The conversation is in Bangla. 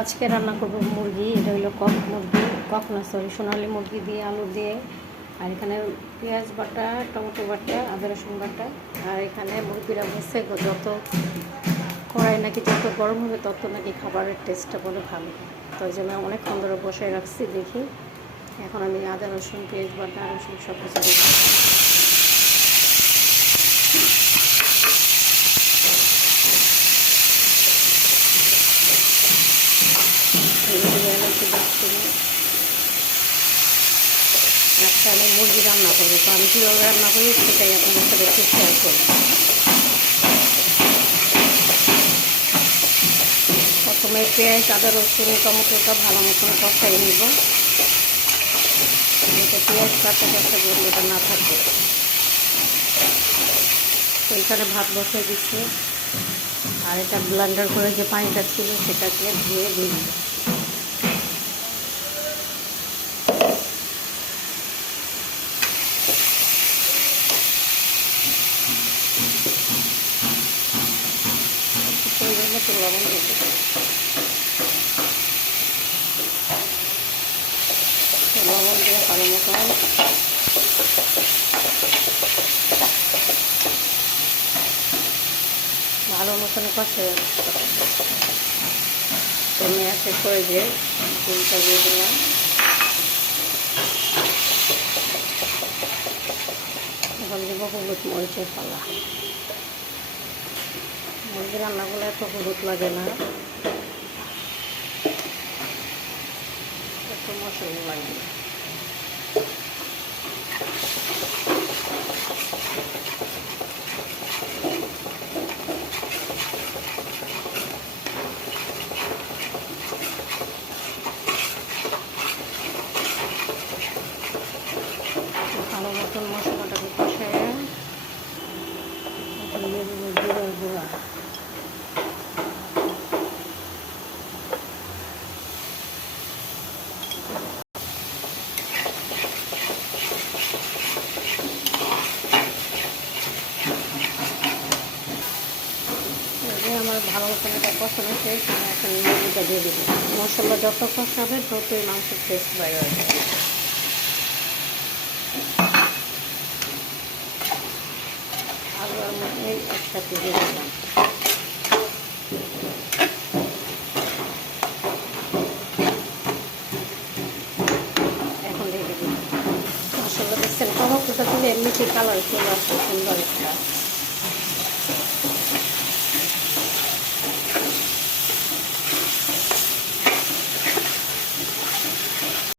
আজকে রান্না করব মুরগি। এটা হলো কক মুরগি, কক না সরি সোনালি মুরগি দিয়ে আলু দিয়ে। আর এখানে পেঁয়াজ বাটা, টমেটো বাটা, আদা রসুন বাটা। আর এখানে মুরগিরা বসে যত কড়াই নাকি যত গরম হবে তত নাকি খাবারের টেস্টটা বলে ভালো। তো ওই জন্য অনেকক্ষণ ধরে বসে রাখছি। দেখি এখন আমি আদা রসুন, পেঁয়াজ বাটা, রসুন সব কিছু দিচ্ছি। আজকে আমি মুরগি রান্না করবো, তো আমি কীভাবে রান্না করি সেটাই আপনাদের সাথে একটু শেয়ার করব। প্রথমে পেঁয়াজ, আদা রসুন, টমেটোটা ভালো মতন কষাই নিব, যাতে পেঁয়াজ কাঁচা কাঁচা গন্ধটা না থাকে। তো এখানে ভাত বসাই দিচ্ছি, আর এটা ব্লেন্ডার করে যে পানিটা ছিল সেটাকে ধুয়ে দিই। মতো লবণ দিতে লবণ দিয়ে ভালো মতন কষে আমি একে করে দিয়ে ডিমটা দিয়ে দিলাম। এখন দেবো হলুদ মরিচের পালা। মুরগি রান্নাগুলো এত হলুদ লাগে না, একটু মশলা লাগে। ভালো মতন মশলাটাকে কষায় দিয়ে দেবো জিরার গুঁড়া। আমার ভালো মতন এটা কষানো শেষ, আমি এখন মুরগিটা দিয়ে দেবো। মশলা যত কষাবে ততই মাংসের টেস্ট বাইরে আসবে। আলু আর মুরগি একসাথে দিয়ে দিলাম। এখন দিয়ে দেবো মশলা। দেখছেন টমেটোটা দিলে এমনিতেই কালার চলে আসছে সুন্দর একটা।